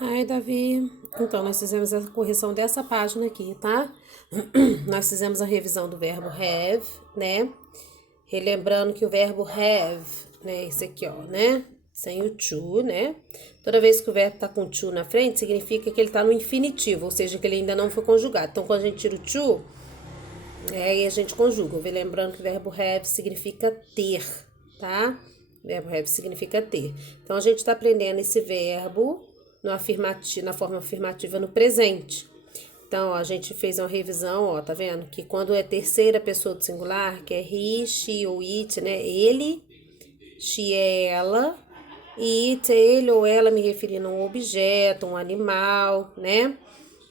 Ai, Davi. Então, nós fizemos a correção dessa página aqui, tá? Nós fizemos a revisão do verbo have, né? Relembrando que o verbo have, né? Esse aqui, ó, né? Sem o to, né? Toda vez que o verbo tá com to na frente, significa que ele tá no infinitivo, ou seja, que ele ainda não foi conjugado. Então, quando a gente tira o to, aí a gente conjuga. Lembrando que o verbo have significa ter, tá? O verbo have significa ter. Então, a gente tá aprendendo esse verbo no afirmativo, na forma afirmativa no presente. Então, ó, a gente fez uma revisão, ó, tá vendo? Que quando é terceira pessoa do singular, que é he, she ou it, né? Ele, she é ela, e it é ele ou ela me referindo a um objeto, um animal, né?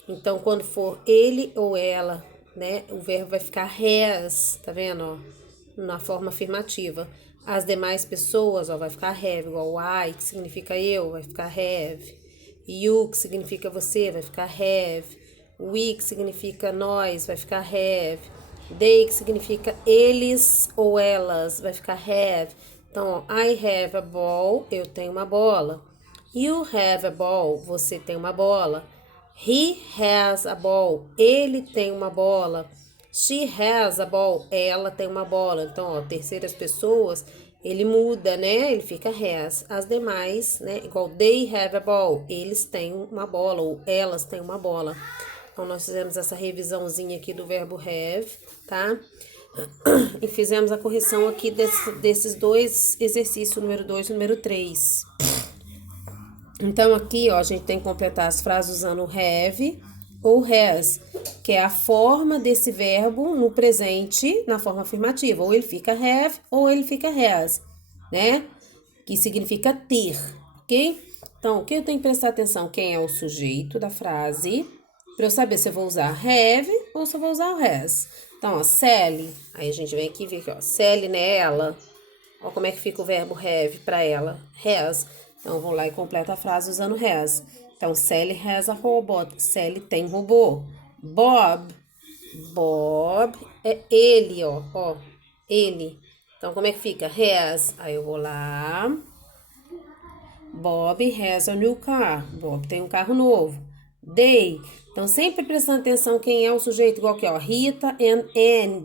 Então, quando for ele ou ela, né? O verbo vai ficar has, tá vendo, ó? Na forma afirmativa. As demais pessoas, ó, vai ficar have, igual I, que significa eu, vai ficar have. You, que significa você, vai ficar have. We, que significa nós, vai ficar have. They, que significa eles ou elas, vai ficar have. Então, ó, I have a ball, eu tenho uma bola. You have a ball, você tem uma bola. He has a ball, ele tem uma bola. She has a ball, ela tem uma bola. Então, ó, terceiras pessoas, ele muda, né? Ele fica has. As demais, né? Igual they have a ball, eles têm uma bola ou elas têm uma bola. Então, nós fizemos essa revisãozinha aqui do verbo have, tá? E fizemos a correção aqui desses dois exercícios, número 2 e número 3. Então, aqui, ó, a gente tem que completar as frases usando have ou has, que é a forma desse verbo no presente, na forma afirmativa. Ou ele fica have ou ele fica has, né? Que significa ter, ok? Então, o que eu tenho que prestar atenção? Quem é o sujeito da frase, para eu saber se eu vou usar have ou se eu vou usar o has. Então, ó, Sally, aí a gente vem aqui e vê aqui, ó, Sally, né, ela. Ó como é que fica o verbo have para ela. Has. Então, eu vou lá e completo a frase usando has. Então, Sally has a robot. Sally tem robô. Bob. Bob é ele, ó. Ó, ele. Então, como é que fica? Has. Aí eu vou lá. Bob has a new car. Bob tem um carro novo. They. Então, sempre prestando atenção quem é o sujeito, igual aqui, ó. Rita and,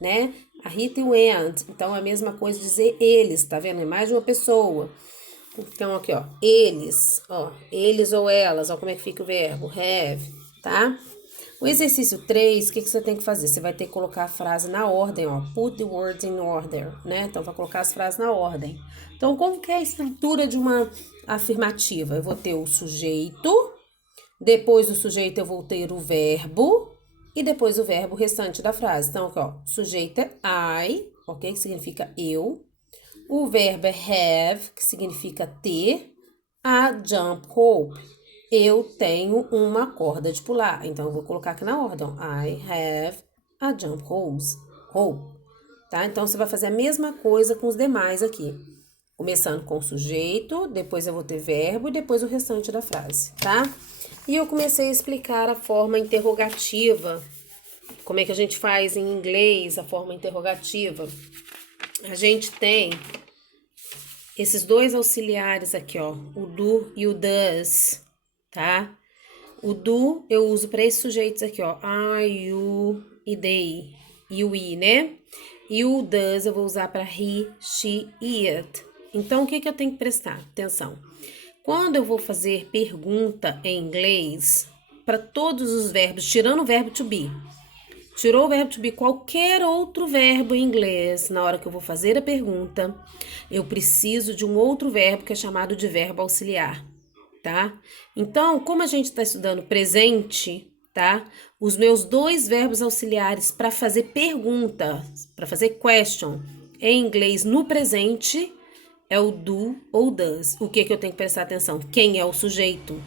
né? A Rita e o and. Então, é a mesma coisa dizer eles, tá vendo? É mais de uma pessoa. Então, aqui, ó. Eles ou elas, ó, como é que fica o verbo? Have, tá? O exercício 3, o que você tem que fazer? Você vai ter que colocar a frase na ordem, ó. Put the words in order, né? Então, vai colocar as frases na ordem. Então, como que é a estrutura de uma afirmativa? Eu vou ter o sujeito, depois do sujeito eu vou ter o verbo, e depois o verbo restante da frase. Então, aqui, ó, sujeito é I, ok? Que significa eu. O verbo é have, que significa ter. A jump rope. Eu tenho uma corda de pular. Então, eu vou colocar aqui na ordem. I have a jump rope. Tá? Então, você vai fazer a mesma coisa com os demais aqui. Começando com o sujeito, depois eu vou ter verbo e depois o restante da frase, tá? E eu comecei a explicar a forma interrogativa. Como é que a gente faz em inglês a forma interrogativa? A gente tem esses dois auxiliares aqui, ó, o do e o does, tá? O do eu uso para esses sujeitos aqui, ó, I, you e they, e o I, né? E o does eu vou usar para he, she e it. Então, o que eu tenho que prestar atenção? Quando eu vou fazer pergunta em inglês, para todos os verbos, tirando o verbo to be, tirou o verbo to be, qualquer outro verbo em inglês, na hora que eu vou fazer a pergunta, eu preciso de um outro verbo que é chamado de verbo auxiliar, tá? Então, como a gente está estudando presente, tá? Os meus dois verbos auxiliares para fazer pergunta, para fazer question em inglês no presente é o do ou does. O que eu tenho que prestar atenção? Quem é o sujeito,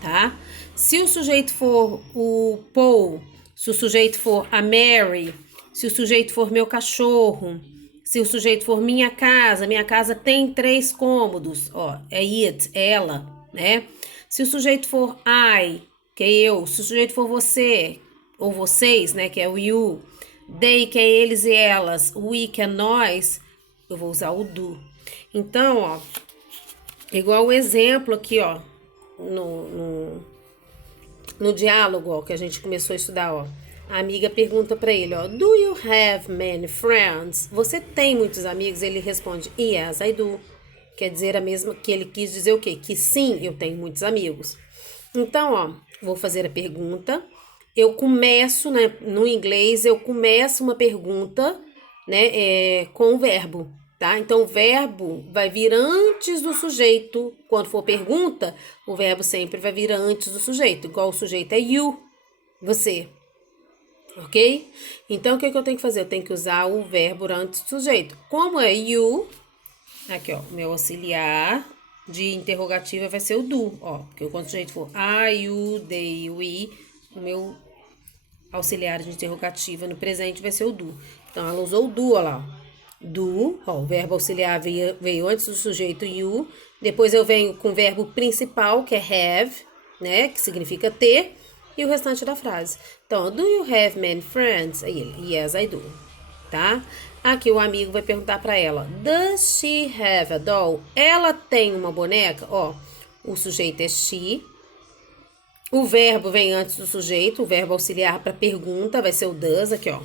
tá? Se o sujeito for o Paul, se o sujeito for a Mary, se o sujeito for meu cachorro, se o sujeito for minha casa tem 3 cômodos, ó, é it, é ela, né? Se o sujeito for I, que é eu, se o sujeito for você, ou vocês, né, que é o you, they, que é eles e elas, we, que é nós, eu vou usar o do. Então, ó, igual o exemplo aqui, ó, no diálogo, ó, que a gente começou a estudar, ó. A amiga pergunta pra ele, ó, do you have many friends? Você tem muitos amigos? Ele responde, yes, I do. Quer dizer a mesma que ele quis dizer o quê? Que sim, eu tenho muitos amigos. Então, ó, vou fazer a pergunta. Eu começo, né, no inglês, eu começo uma pergunta, né, com o verbo, tá? Então, o verbo vai vir antes do sujeito. Quando for pergunta, o verbo sempre vai vir antes do sujeito. Igual o sujeito é you, você, ok? Então, o que eu tenho que fazer? Eu tenho que usar o verbo antes do sujeito. Como é you, aqui, ó, meu auxiliar de interrogativa vai ser o do, ó. Porque quando o sujeito for I, you, they, we, o meu auxiliar de interrogativa no presente vai ser o do. Então, ela usou o do, ó lá, ó. Do, ó, o verbo auxiliar veio antes do sujeito you. Depois eu venho com o verbo principal, que é have, né, que significa ter, e o restante da frase. Então, do you have many friends? Aí ele, yes, I do, tá? Aqui o amigo vai perguntar pra ela, does she have a doll? Ela tem uma boneca? Ó, o sujeito é she, o verbo vem antes do sujeito, o verbo auxiliar para pergunta vai ser o does, aqui, ó.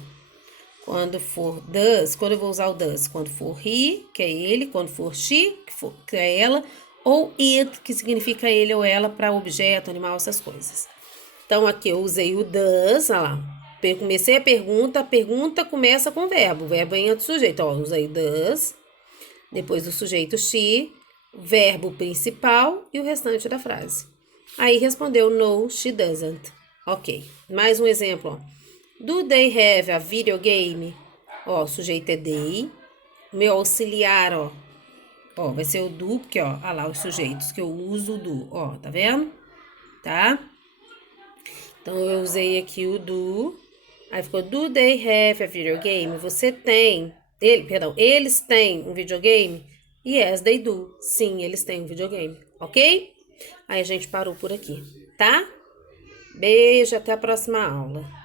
Quando for does, quando eu vou usar o does? Quando for he, que é ele, quando for she, que é ela, ou it, que significa ele ou ela para objeto, animal, essas coisas. Então, aqui eu usei o does, olha lá. Comecei a pergunta começa com o verbo vem antes do sujeito. Ó, usei does, depois do sujeito she, verbo principal e o restante da frase. Aí respondeu no, she doesn't. Ok. Mais um exemplo, ó. Do they have a video game? Ó, o sujeito é they. Meu auxiliar, ó. Ó, vai ser o do, porque, ó, olha lá os sujeitos que eu uso do. Ó, tá vendo? Tá? Então, eu usei aqui o do. Aí ficou, do they have a video game? Você tem. Eles têm um videogame? Yes, they do. Sim, eles têm um videogame. Ok? Aí a gente parou por aqui, tá? Beijo, até a próxima aula.